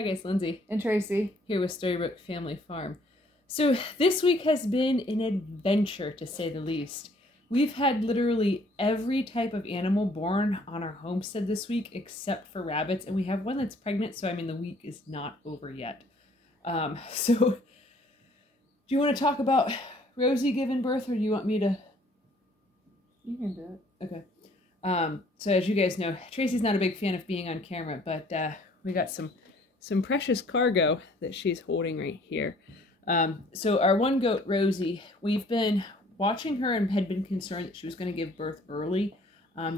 Hi guys, Lindsay and Tracy here with Storybook Family Farm. So this week has been an adventure, to say the least. We've had literally every type of animal born on our homestead this week except for rabbits, and we have one that's pregnant, so I mean the week is not over yet. So do you want to talk about Rosie giving birth, or do you want me to? You can do it. Okay. So as you guys know, Tracy's not a big fan of being on camera, but we got some precious cargo that she's holding right here. So our one goat, Rosie, we've been watching her and had been concerned that she was going to give birth early,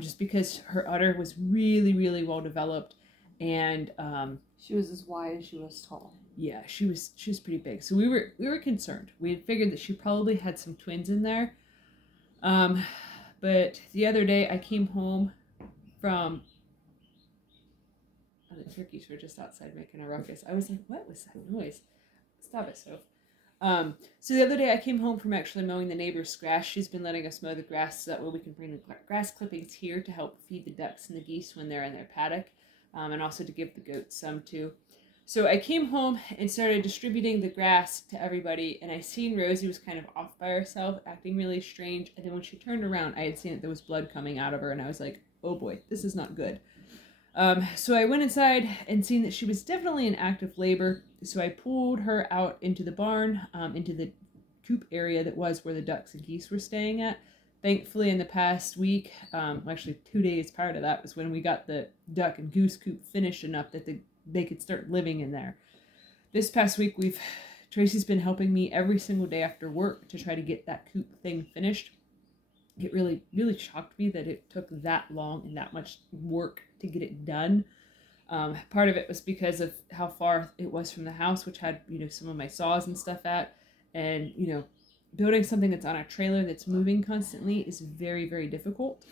just because her udder was really, really well developed, and she was as wide as she was tall. Yeah, she was pretty big. So we were concerned. We had figured that she probably had some twins in there. But the other day I came home from... Oh, the turkeys were just outside making a ruckus. I was like, what was that noise? Stop it, Soph. So the other day I came home from actually mowing the neighbor's grass. She's been letting us mow the grass so that way we can bring the grass clippings here to help feed the ducks and the geese when they're in their paddock, and also to give the goats some too. So I came home and started distributing the grass to everybody, and I seen Rosie was kind of off by herself, acting really strange, and then when she turned around, I had seen that there was blood coming out of her, and I was like, oh boy, this is not good. So I went inside and seen that she was definitely in active labor, so I pulled her out into the barn, into the coop area that was where the ducks and geese were staying at. Thankfully, in the past week, actually 2 days prior to that, was when we got the duck and goose coop finished enough that they could start living in there. This past week, Tracy's been helping me every single day after work to try to get that coop thing finished. It really, really shocked me that it took that long and that much work to get it done. Part of it was because of how far it was from the house, which had, some of my saws and stuff at. And, building something that's on a trailer that's moving constantly is very, very difficult,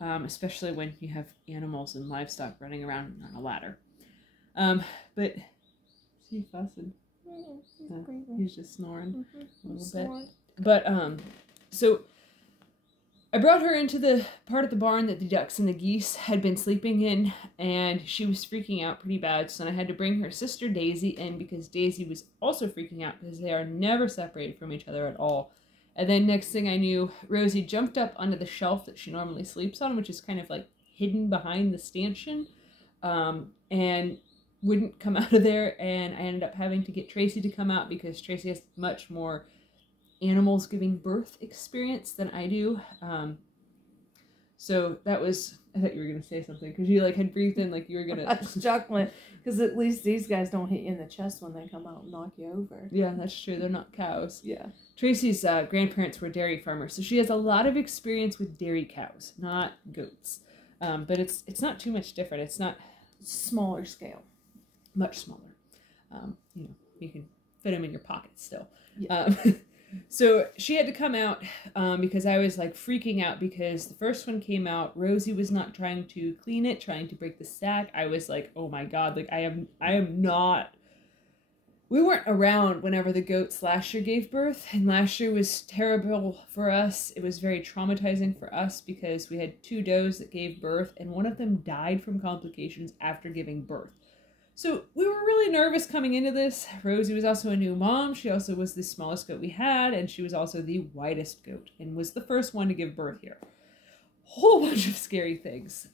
especially when you have animals and livestock running around on a ladder. But see, fussing. He's just snoring a little bit. But so I brought her into the part of the barn that the ducks and the geese had been sleeping in, and she was freaking out pretty bad. So then I had to bring her sister Daisy in because Daisy was also freaking out because they are never separated from each other at all. And then next thing I knew, Rosie jumped up onto the shelf that she normally sleeps on, which is kind of like hidden behind the stanchion, and wouldn't come out of there, and I ended up having to get Tracy to come out because Tracy has much more animals giving birth experience than I do. So that was, I thought you were going to say something because you had breathed in like you were going to... I was chuckling because at least these guys don't hit you in the chest when they come out and knock you over. Yeah, that's true. They're not cows. Yeah. Tracy's grandparents were dairy farmers, so she has a lot of experience with dairy cows, not goats. But it's not too much different. It's not... Smaller scale. Much smaller. You can fit them in your pocket still. Yeah. So she had to come out because I was freaking out because the first one came out. Rosie was not trying to clean it, trying to break the sack. I was like, oh my God, I am not. We weren't around whenever the goats last year gave birth, and last year was terrible for us. It was very traumatizing for us because we had 2 does that gave birth, and one of them died from complications after giving birth. So we were really nervous coming into this. Rosie was also a new mom. She also was the smallest goat we had, and she was also the whitest goat and was the first one to give birth here. Whole bunch of scary things.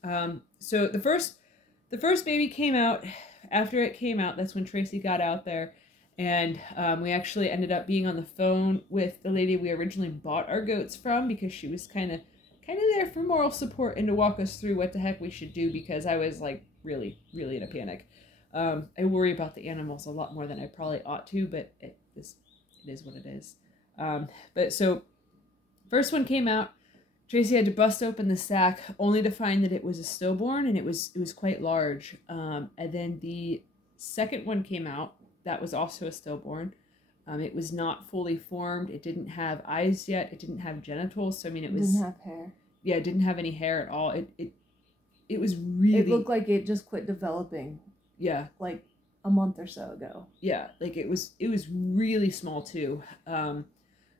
So the first baby came out. After it came out, that's when Tracy got out there, and we actually ended up being on the phone with the lady we originally bought our goats from because she was kind of there for moral support and to walk us through what the heck we should do because I was really, really in a panic. I worry about the animals a lot more than I probably ought to, but it is what it is. But so, first one came out. Tracy had to bust open the sack, only to find that it was a stillborn, and it was quite large. And then the second one came out. That was also a stillborn. It was not fully formed. It didn't have eyes yet. It didn't have genitals. So I mean, it didn't have hair. Yeah, it didn't have any hair at all. It was really. It looked like it just quit developing. Yeah. Like a month or so ago. Yeah, it was really small too.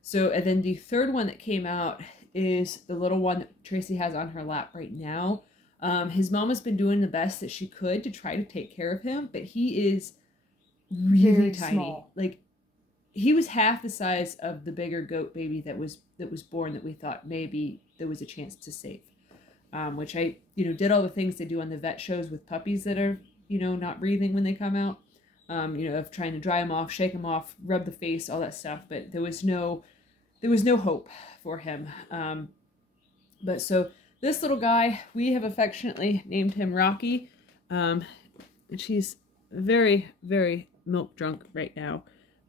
So, and then the third one that came out is the little one that Tracy has on her lap right now. His mom has been doing the best that she could to try to take care of him, but he is really Very tiny. small. Like, he was half the size of the bigger goat baby that was born, that we thought maybe there was a chance to save. Which I, did all the things they do on the vet shows with puppies that are, not breathing when they come out. Of trying to dry them off, shake them off, rub the face, all that stuff. But there was no hope for him. But so this little guy, we have affectionately named him Rocky. And he's very, very milk drunk right now.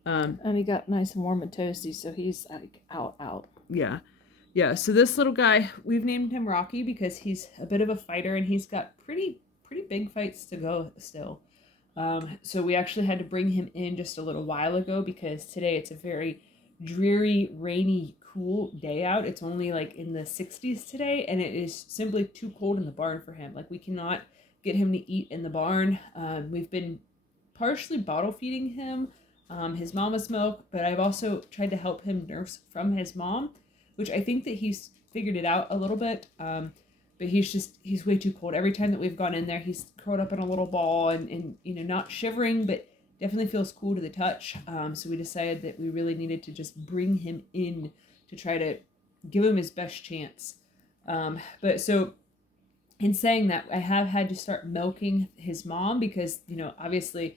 And he got nice and warm and toasty, so he's like out. Yeah. Yeah, so this little guy, we've named him Rocky because he's a bit of a fighter and he's got pretty big fights to go still. So we actually had to bring him in just a little while ago because today it's a very dreary, rainy, cool day out. It's only like in the 60s today, and it is simply too cold in the barn for him. Like, we cannot get him to eat in the barn. We've been partially bottle feeding him his mama's milk, but I've also tried to help him nurse from his mom, which I think that he's figured it out a little bit. But he's way too cold. Every time that we've gone in there, he's curled up in a little ball and not shivering, but definitely feels cool to the touch. So we decided that we really needed to just bring him in to try to give him his best chance. But so in saying that, I have had to start milking his mom because, obviously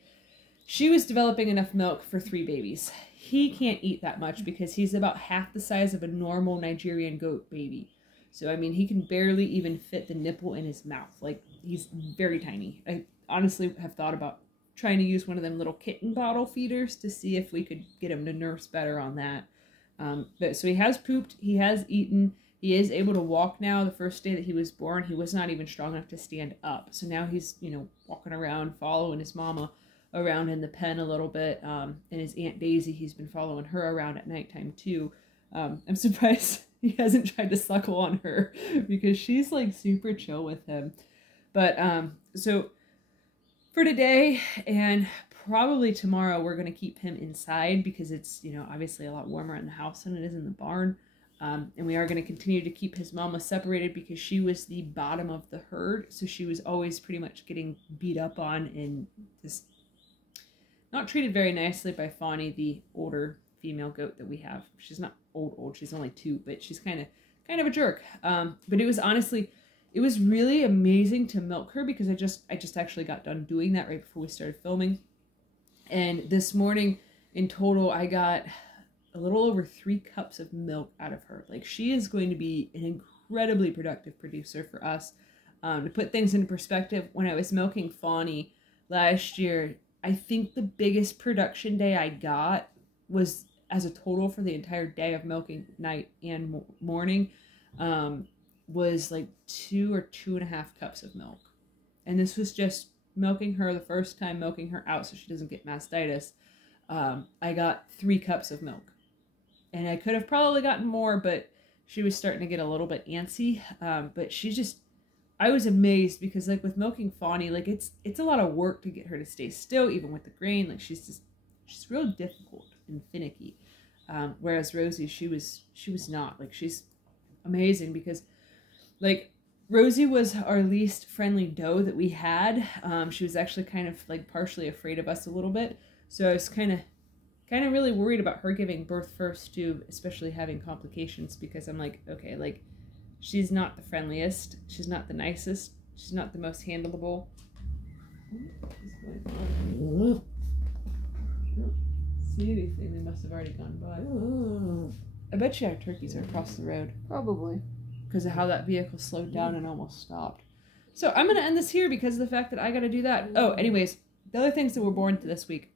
she was developing enough milk for 3 babies. He can't eat that much because he's about half the size of a normal Nigerian goat baby. So, I mean, he can barely even fit the nipple in his mouth. Like, he's very tiny. I honestly have thought about trying to use one of them little kitten bottle feeders to see if we could get him to nurse better on that. But so he has pooped. He has eaten. He is able to walk now. The first day that he was born, he was not even strong enough to stand up. So now he's, walking around, following his mama around in the pen a little bit. And his Aunt Daisy, he's been following her around at nighttime too. I'm surprised he hasn't tried to suckle on her because she's like super chill with him. But so for today and probably tomorrow, we're going to keep him inside because it's, obviously a lot warmer in the house than it is in the barn. And we are going to continue to keep his mama separated because she was the bottom of the herd. So she was always pretty much getting beat up on and just not treated very nicely by Fawny, the older female goat that we have. She's not old, she's only 2, but she's kind of a jerk. But it was really amazing to milk her because I just actually got done doing that right before we started filming. And this morning in total, I got a little over 3 cups of milk out of her. Like, she is going to be an incredibly productive producer for us. To put things into perspective, when I was milking Fawny last year, I think the biggest production day I got was, as a total for the entire day of milking, night and morning, was like 2 or 2.5 cups of milk. And this was just milking her the first time, milking her out so she doesn't get mastitis. I got 3 cups of milk. And I could have probably gotten more, but she was starting to get a little bit antsy. But I was amazed because, like, with milking Fawny, like, it's a lot of work to get her to stay still, even with the grain. Like, she's real difficult and finicky. Whereas Rosie, she was not. Like, she's amazing because, like, Rosie was our least friendly doe that we had. She was actually kind of, like, partially afraid of us a little bit. So I was kind of really worried about her giving birth first too, especially having complications, because I'm like, okay, like, she's not the friendliest, she's not the nicest, she's not the most handleable. Don't see anything, they must have already gone by. I bet you our turkeys are across the road. Probably. Because of how that vehicle slowed down and almost stopped. So I'm going to end this here because of the fact that I got to do that. Oh, anyways, the other things that were born this week.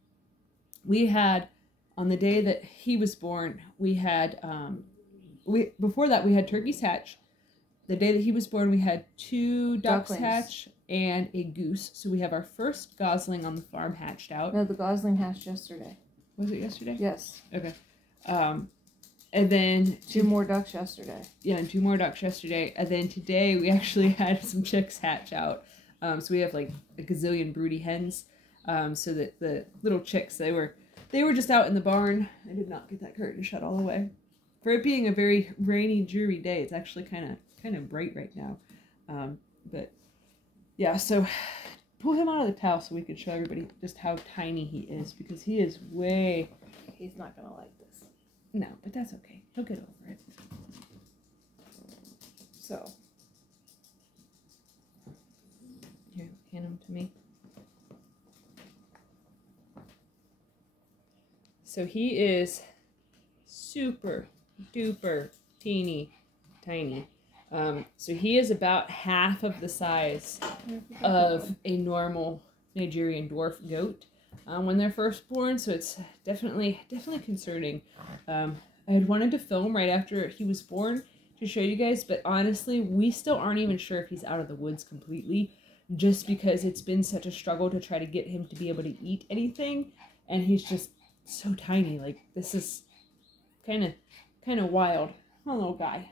We had, on the day that he was born, we had, before that we had turkeys hatch. The day that he was born, we had 2 ducks hatch and a goose. So we have our first gosling on the farm hatched out. No, the gosling hatched yesterday. Was it yesterday? Yes. Okay. And then 2 more ducks yesterday. Yeah, and 2 more ducks yesterday. And then today we actually had some chicks hatch out. So we have like a gazillion broody hens. So that the little chicks, they were just out in the barn. I did not get that curtain shut all the way. For it being a very rainy, dreary day, it's actually kind of bright right now. But yeah, so pull him out of the towel so we could show everybody just how tiny he is, because he is way... He's not gonna like this. No, but that's okay. He'll get over it. So. Here, hand him to me. So he is super duper teeny tiny. So he is about half of the size of a normal Nigerian dwarf goat when they're first born. So it's definitely concerning. I had wanted to film right after he was born to show you guys, but honestly, we still aren't even sure if he's out of the woods completely, just because it's been such a struggle to try to get him to be able to eat anything, and he's just so tiny. Like, this is kind of wild. Oh, little guy.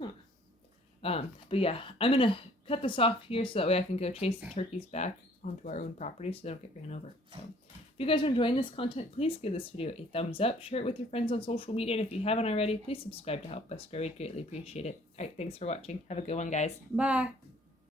Huh. But yeah, I'm gonna cut this off here so that way I can go chase the turkeys back onto our own property so they don't get ran over. So if you guys are enjoying this content, please give this video a thumbs up, share it with your friends on social media, and if you haven't already, please subscribe to help us grow. We'd greatly appreciate it. Alright, thanks for watching. Have a good one, guys. Bye.